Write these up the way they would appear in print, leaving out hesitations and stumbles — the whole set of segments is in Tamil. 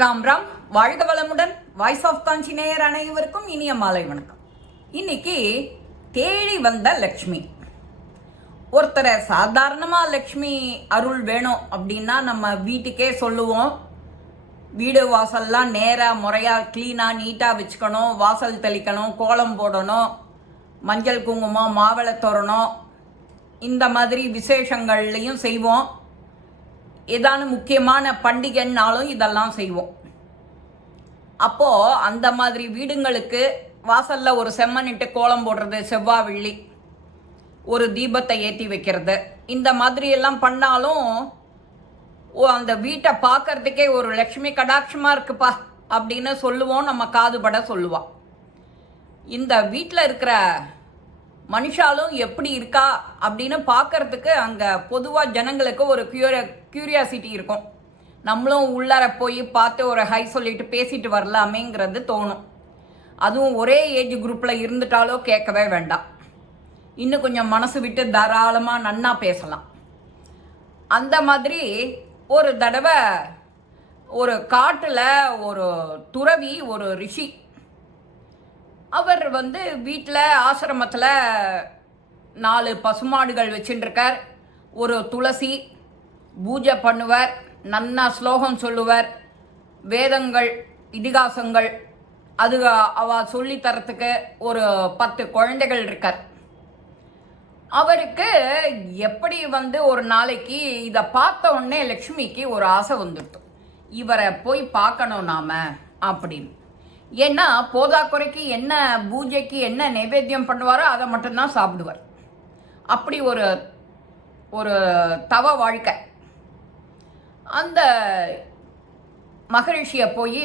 ராம் ராம், வாழ்க வளமுடன். வாய்ஸ் ஆஃப் காஞ்சி நேயர் அனைவருக்கும் இனிய மாலை வணக்கம். இன்னைக்கு தேடி வந்த லக்ஷ்மி. ஒருத்தரை சாதாரணமா லக்ஷ்மி அருள் வேணும் அப்படின்னா நம்ம வீட்டுக்கே சொல்லுவோம். வீடு வாசல்லாம் நேராக முறையாக க்ளீனாக நீட்டாக வச்சுக்கணும், வாசல் தெளிக்கணும், கோலம் போடணும், மஞ்சள் குங்குமம் மாவிளை தோரணம், இந்த மாதிரி விசேஷங்கள்லையும் செய்வோம். ஏதான முக்கியமான பண்டிகைன்னாலும் இதெல்லாம் செய்வோம். அப்போது அந்த மாதிரி வீடுங்களுக்கு வாசலில் ஒரு செம்மண்ணிட்டு கோலம் போடுறது, செவ்வாய் வெள்ளி ஒரு தீபத்தை ஏற்றி வைக்கிறது, இந்த மாதிரி எல்லாம் பண்ணாலும் அந்த வீட்டை பார்க்கறதுக்கே ஒரு லக்ஷ்மி கடாட்சமாக இருக்குப்பா அப்படின்னு சொல்லுவோம். நம்ம காதுபட சொல்லுவாள். இந்த வீட்டில் இருக்கிற மனுஷாலும் எப்படி இருக்கா அப்படின்னு பார்க்கறதுக்கு அங்கே பொதுவாக ஜனங்களுக்கு ஒரு கியூரியாசிட்டி இருக்கும். நம்மளும் உள்ளார போய் பார்த்து ஒரு ஹை சொல்லிட்டு பேசிட்டு வரலாமேங்கிறது தோணும். அதுவும் ஒரே ஏஜ் குரூப்பில் இருந்துட்டாலோ கேட்கவே வேண்டாம். இன்னும் கொஞ்சம் மனசு விட்டு தாராளமாக நன்னா பேசலாம். அந்த மாதிரி ஒரு தடவை ஒரு காட்டில் ஒரு துறவி, ஒரு ரிஷி, அவர் வீட்டில் ஆசிரமத்தில் 4 பசுமாடுகள் வச்சுட்டுருக்கார். ஒரு துளசி பூஜை பண்ணுவார், நன்னா ஸ்லோகம் சொல்லுவார், வேதங்கள் இதிகாசங்கள் அது அவ சொல்லித்தரத்துக்கு ஒரு 10 குழந்தைகள் இருக்கார். அவருக்கு எப்படி ஒரு நாளைக்கு இதை பார்த்த உடனே லக்ஷ்மிக்கு ஒரு ஆசை வந்துடுது, இவரை போய் பார்க்கணும் நாம அப்படின்னு. ஏன்னா போதாக்குறைக்கு என்ன பூஜைக்கு என்ன நைவேத்தியம் பண்ணுவாரோ அதை மட்டும்தான் சாப்பிடுவார். அப்படி ஒரு ஒரு தவ வாழ்க்கை. அந்த மகரிஷியை போய்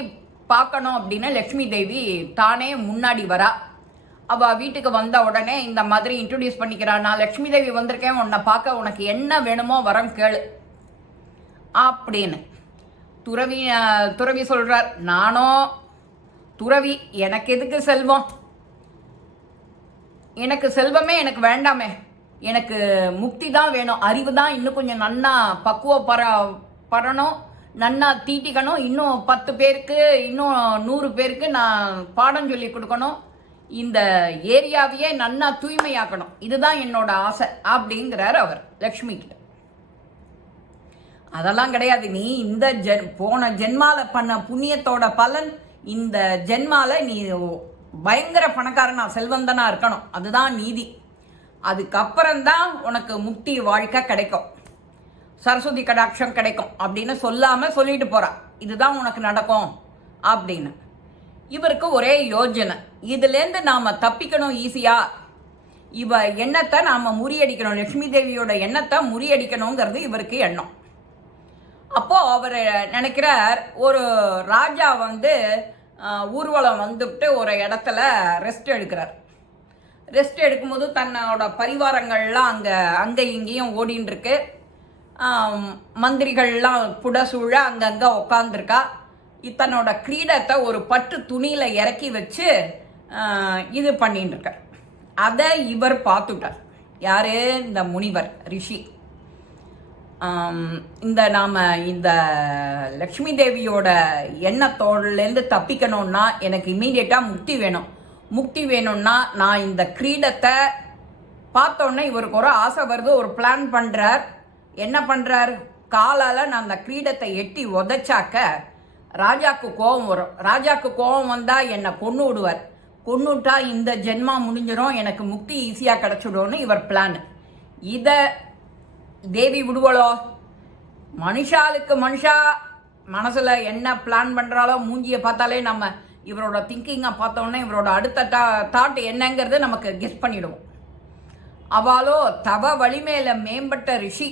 பார்க்கணும் அப்படின்னு லக்ஷ்மி தேவி தானே முன்னாடி வரா. அவள் வீட்டுக்கு வந்த உடனே இந்த மாதிரி இன்ட்ரடியூஸ் பண்ணிக்கிறா. நான் லக்ஷ்மி தேவி வந்திருக்கேன், உன்னை பார்க்க, உனக்கு என்ன வேணுமோ வரம் கேளு அப்படின்னு. துறவி சொல்கிறார், நானும் துறவி, எனக்கு எதுக்கு செல்வம், எனக்கு செல்வமே எனக்கு வேண்டாமே, எனக்கு முக்தி தான் வேணும், அறிவு தான் இன்னும் கொஞ்சம் நன்னா பரணும், நன்னா தீட்டிக்கணும், இன்னும் 10 பேருக்கு இன்னும் 100 பேருக்கு நான் பாடம் சொல்லி கொடுக்கணும், இந்த ஏரியாவையே நன்னா தூய்மையாக்கணும், இதுதான் என்னோட ஆசை அப்படிங்கிறார் அவர் லக்ஷ்மி கிட்ட. அதெல்லாம் கிடையாது, நீ இந்த போன ஜென்மால பண்ண புண்ணியத்தோட பலன் இந்த ஜென்மால நீ பயங்கர பணக்காரனா செல்வந்தனா இருக்கணும், அதுதான் நீதி, அதுக்கப்புறம்தான் உனக்கு முக்தி வாழ்க்கை கிடைக்கும், சரஸ்வதி கடாட்சம் கிடைக்கும் அப்படின்னு சொல்லாம சொல்லிட்டு போறா. இதுதான் உனக்கு நடக்கும் அப்படின்னு. இவருக்கு ஒரே யோஜனை, இதுலேருந்து நாம தப்பிக்கணும் ஈஸியா, இவ எண்ணத்தை நாம முறியடிக்கணும், லட்சுமி தேவியோட எண்ணத்தை முறியடிக்கணுங்கிறது இவருக்கு எண்ணம். அப்போ அவர் நினைக்கிறார், ஒரு ராஜா ஊர்வலம் வந்துட்டு ஒரு இடத்துல ரெஸ்ட் எடுக்கிறார். ரெஸ்ட் எடுக்கும்போது தன்னோட பரிவாரங்கள்லாம் அங்கே இங்கேயும் ஓடின்னு இருக்கு. மந்திரிகள்லாம் புடசூழ அங்கங்கே உக்காந்துருக்கா. தன்னோட கிரீடத்தை ஒரு பட்டு துணியில் இறக்கி வச்சு இது பண்ணிட்டு இருக்கார். அதை இவர் பார்த்துட்டார். யாரு? இந்த முனிவர் ரிஷி. இந்த லக்ஷ்மி தேவியோட எண்ணத்தோடலேருந்து தப்பிக்கணும்னா எனக்கு இம்மீடியட்டாக முக்தி வேணும்னா நான் இந்த கிரீடத்தை பார்த்தோன்னே இவருக்கு ஒரு ஆசை வருது, ஒரு பிளான் பண்ணுறார். என்ன பண்ணுறார்? காலால் நான் அந்த கிரீடத்தை எட்டி உதைச்சாக்க ராஜாவுக்கு கோபம் வரும். ராஜாவுக்கு கோபம் வந்தால் என்னை கொன்று விடுவார். கொன்னுட்டா இந்த ஜென்மா முடிஞ்சிடும், எனக்கு முக்தி ஈஸியாக கிடச்சிடும்னு இவர் பிளான். இதை தேவி விடுவளோ? மனுஷாளுக்கு மனுஷா மனசில் என்ன பிளான் பண்ணுறாலோ மூஞ்சியை பார்த்தாலே நம்ம இவரோட திங்கிங்கை பார்த்தோன்னே இவரோட அடுத்த தாட் என்னங்கிறது நமக்கு கெஸ் பண்ணிடுவோம். அவளோ தவ வலிமையில மேம்பட்ட ரிஷி.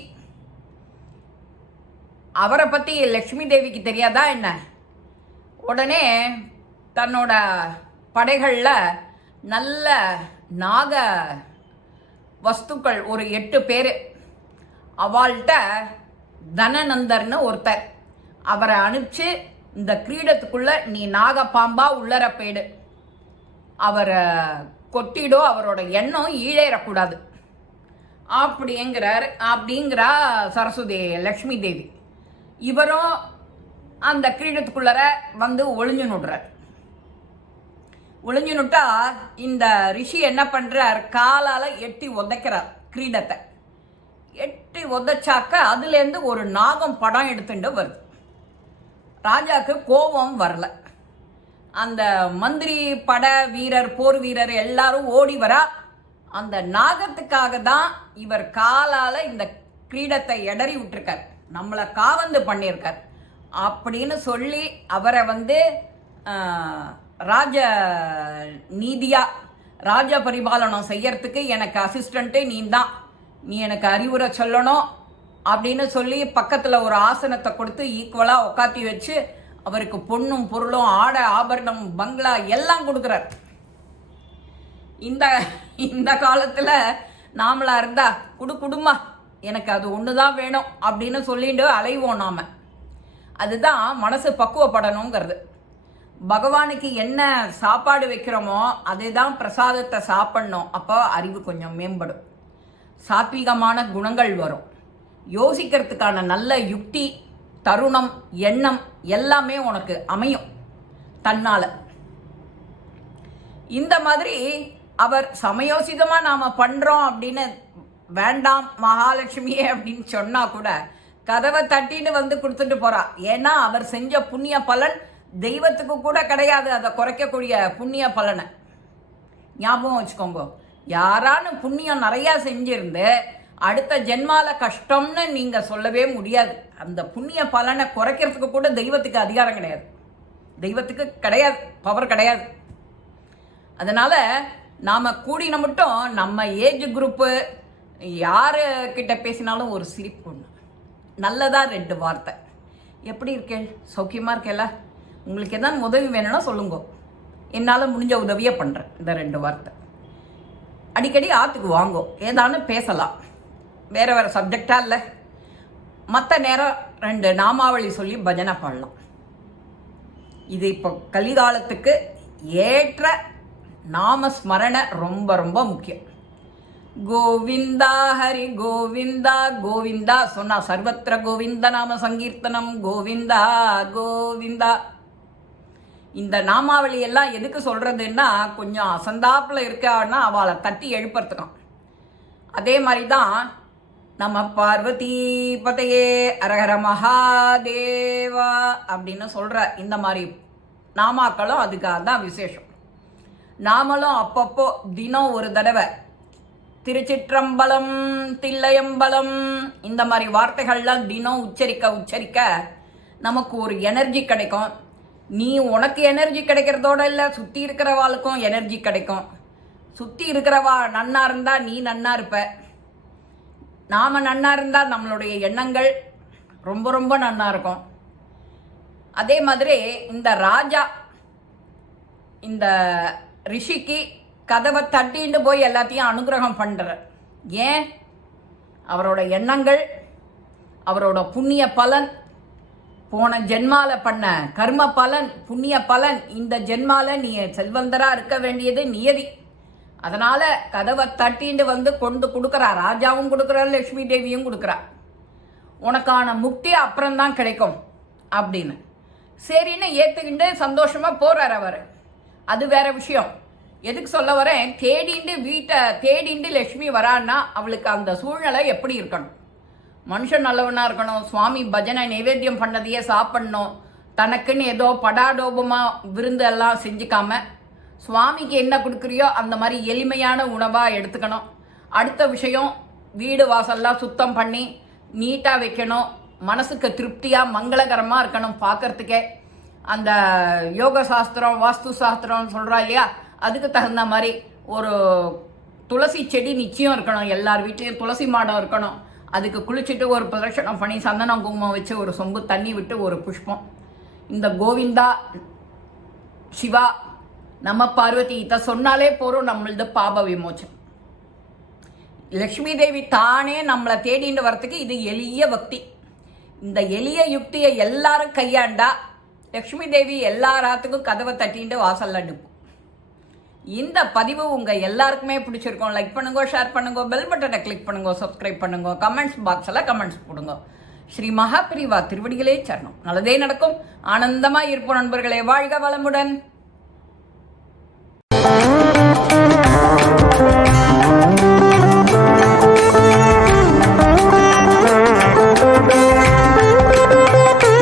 அவரை பற்றி லக்ஷ்மி தேவிக்கு தெரியாதா என்ன? உடனே தன்னோட படைகளில் நல்ல நாக வஸ்துக்கள் ஒரு 8 பேர், அவள்கிட்ட தனநந்தர்னு ஒருத்தர், அவரை அனுப்பிச்சு இந்த கிரீடத்துக்குள்ள நீ நாகப்பாம்பா உள்ளர போயிடு, அவரை கொட்டிடோ, அவரோட எண்ணம் ஈழேறக்கூடாது அப்படிங்கிறா சரஸ்வதி லக்ஷ்மி தேவி. இவரும் அந்த கிரீடத்துக்குள்ளர வந்து ஒளிஞ்சு நுடுறார். ஒளிஞ்சு நுட்டா இந்த ரிஷி என்ன பண்றார், காலால எட்டி உதைக்கிறார் கிரீடத்தை. எட்டி உதைச்சாக்க அதுலேருந்து ஒரு நாகம் படம் எடுத்துட்டு வருது. ராஜாவுக்கு கோபம் வரல. அந்த மந்திரி, பட வீரர், போர் வீரர் எல்லாரும் ஓடி வரா. அந்த நாகத்துக்காக தான் இவர் காலால இந்த கிரீடத்தை எடறி விட்டுருக்கார், நம்மளை காவந்து பண்ணியிருக்கார் அப்படின்னு சொல்லி அவரை வந்து ராஜ நீதியா ராஜ பரிபாலனம் செய்யறதுக்கு எனக்கு அசிஸ்டண்ட்டு நீ தான், நீ எனக்கு அறிவுரை சொல்லணும் அப்படின்னு சொல்லி பக்கத்தில் ஒரு ஆசனத்தை கொடுத்து ஈக்குவலாக உட்காத்தி வச்சு அவருக்கு பொண்ணும் பொருளும் ஆடை ஆபரணம் பங்களா எல்லாம் கொடுக்குறார். இந்த இந்த காலத்தில் நாமளா இருந்தா குடுமா எனக்கு அது ஒன்று தான் வேணும் அப்படின்னு சொல்லிட்டு அலைவோம் நாம. அதுதான் மனசு பக்குவப்படணுங்கிறது. பகவானுக்கு என்ன சாப்பாடு வைக்கிறோமோ அதுதான் பிரசாதத்தை சாப்பிடணும். அப்போ அறிவு கொஞ்சம் மேம்படும், சாத்வீகமான குணங்கள் வரும், யோசிக்கிறதுக்கான நல்ல யுக்தி, தருணம், எண்ணம் எல்லாமே உனக்கு அமையும் தன்னால. இந்த மாதிரி அவர் சமயோசிதமா நாம பண்றோம் அப்படின்னு வேண்டாம் மகாலட்சுமியே அப்படின்னு சொன்னா கூட கதவை தட்டின்னு வந்து கொடுத்துட்டு போறா. ஏன்னா அவர் செஞ்ச புண்ணிய பலன் தெய்வத்துக்கு கூட கிடையாது அதை குறைக்கக்கூடிய புண்ணிய பலனை. ஞாபகம் வச்சுக்கோங்க, யாரானு புண்ணியம் நிறைய செஞ்சிருந்து அடுத்த ஜென்மால கஷ்டம்னு நீங்க சொல்லவே முடியாது. அந்த புண்ணிய பலனை குறைக்கிறதுக்கு கூட தெய்வத்துக்கு அதிகாரம் கிடையாது, தெய்வத்துக்கு கிடையாது, பவர் கிடையாது. அதனால நாம கூடின மட்டும் நம்ம ஏஜ் குரூப்பு யாரு கிட்ட பேசினாலும் ஒரு சிரிப்பு ஒன்று, நல்லதா 2 வார்த்தை, எப்படி இருக்கேள், சௌக்கியமா இருக்கேல்ல, உங்களுக்கு எதாவது உதவி வேணும்னா சொல்லுங்க, என்னால் முடிஞ்ச உதவியை பண்ணுறேன். இந்த 2 வார்த்தை அடிக்கடி ஆற்றுக்கு வாங்கோ, ஏதானு பேசலாம், வேற வேற சப்ஜெக்டா இல்லை. மற்ற நேரம் 2 நாமாவளி சொல்லி பஜனை பாடலாம். இது இப்போ கலிகாலத்துக்கு ஏற்ற நாம ஸ்மரணை ரொம்ப ரொம்ப முக்கியம். கோவிந்தா ஹரி கோவிந்தா கோவிந்தா சொன்னா சர்வத்திர கோவிந்த நாம சங்கீர்த்தனம் கோவிந்தா கோவிந்தா. இந்த நாமாவளி எல்லாம் எதுக்கு சொல்றதுன்னா கொஞ்சம் அசந்தாப்புல இருக்கான்னா அவளை தட்டி எழுப்புறதுக்கான். அதே மாதிரி தான் நம்ம பார்வதி பதையே அரஹர மகாதேவா அப்படின்னு சொல்ற இந்த மாதிரி நாமாக்களும் அதுக்காக தான் விசேஷம். நாமளும் அப்பப்போ தினம் ஒரு தடவை திருச்சிற்றம்பலம், தில்லையம்பலம் இந்த மாதிரி வார்த்தைகள்லாம் தினம் உச்சரிக்க நமக்கு ஒரு எனர்ஜி கிடைக்கும். நீ உனக்கு எனர்ஜி கிடைக்கிறதோட இல்லை, சுற்றி இருக்கிறவாளுக்கும் எனர்ஜி கிடைக்கும். சுற்றி இருக்கிறவா நன்னா இருந்தா நீ நன்னா இருப்ப, நாம நன்னா இருந்தா நம்மளுடைய எண்ணங்கள் ரொம்ப ரொம்ப நன்னா இருக்கும். அதே மாதிரி இந்த ராஜா இந்த ரிஷிக்கு கதவை தட்டின்னு போய் எல்லாத்தையும் அனுகிரகம் பண்றார். ஏன்? அவரோட எண்ணங்கள், அவரோட புண்ணிய பலன், போன ஜென்மால பண்ண கர்ம பலன், புண்ணிய பலன், இந்த ஜென்மால நீ செல்வந்தரா இருக்க வேண்டியது நியதி. அதனால கதவை தட்டின்னு வந்து கொண்டு கொடுக்குறா. ராஜாவும் கொடுக்குறார், லட்சுமி தேவியும் கொடுக்குறா. உனக்கான முக்தி அப்புறம்தான் கிடைக்கும் அப்படின்னு சரின்னு ஏத்துக்கிட்டு சந்தோஷமா போறார் அவர். அது வேற விஷயம். எதுக்கு சொல்ல வரேன், வீட்டை தேடிண்டு லட்சுமி வரான்னா அவளுக்கு அந்த சூழ்நிலை எப்படி இருக்கணும்? மனுஷன் நல்லவனா இருக்கணும், சுவாமி பஜனை நைவேத்தியம் பண்ணதையே சாப்பிடணும், தனக்குன்னு ஏதோ படாடோபமா விருந்து எல்லாம் செஞ்சுக்காம சுவாமிக்கு என்ன கொடுக்குறியோ அந்த மாதிரி எளிமையான உணவாக எடுத்துக்கணும். அடுத்த விஷயம், வீடு வாசல்லாம் சுத்தம் பண்ணி நீட்டாக வைக்கணும், மனசுக்கு திருப்தியாக மங்களகரமாக இருக்கணும் பார்க்கறதுக்கே. அந்த யோக சாஸ்திரம், வாஸ்து சாஸ்திரம் சொல்கிறா இல்லையா, அதுக்கு தகுந்த மாதிரி ஒரு துளசி செடி நிச்சயம் இருக்கணும், எல்லார் வீட்லேயும் துளசி மாடம் இருக்கணும். அதுக்கு குளிச்சுட்டு ஒரு பிரதட்சணம் பண்ணி சந்தனம் குங்குமம் வச்சு ஒரு சொம்பு தண்ணி விட்டு ஒரு புஷ்பம். இந்த கோவிந்தா, சிவா, நம்ம பார்வதி இதை சொன்னாலே போகிறோம், நம்மளது பாப விமோச்சம். லக்ஷ்மி தேவி தானே நம்மளை தேடிட்டு வரத்துக்கு இது எளிய பக்தி. இந்த எளிய யுக்தியை எல்லாரும் கையாண்டா லக்ஷ்மி தேவி எல்லாராத்துக்கும் கதவை தட்டிட்டு வாசல்ல நிற்போம். இந்த பதிவு உங்கள் எல்லாருக்குமே பிடிச்சிருக்கோம். லைக் பண்ணுங்க, ஷேர் பண்ணுங்க, பெல் பட்டனை கிளிக் பண்ணுங்க, சப்ஸ்கிரைப் பண்ணுங்க, கமெண்ட்ஸ் பாக்ஸில் கமெண்ட்ஸ் போடுங்க. ஸ்ரீ மகாபிரிவா திருவடிகளே சரணம். நல்லதே நடக்கும். ஆனந்தமாய் இருப்போம் நண்பர்களே. வாழ்க வளமுடன்.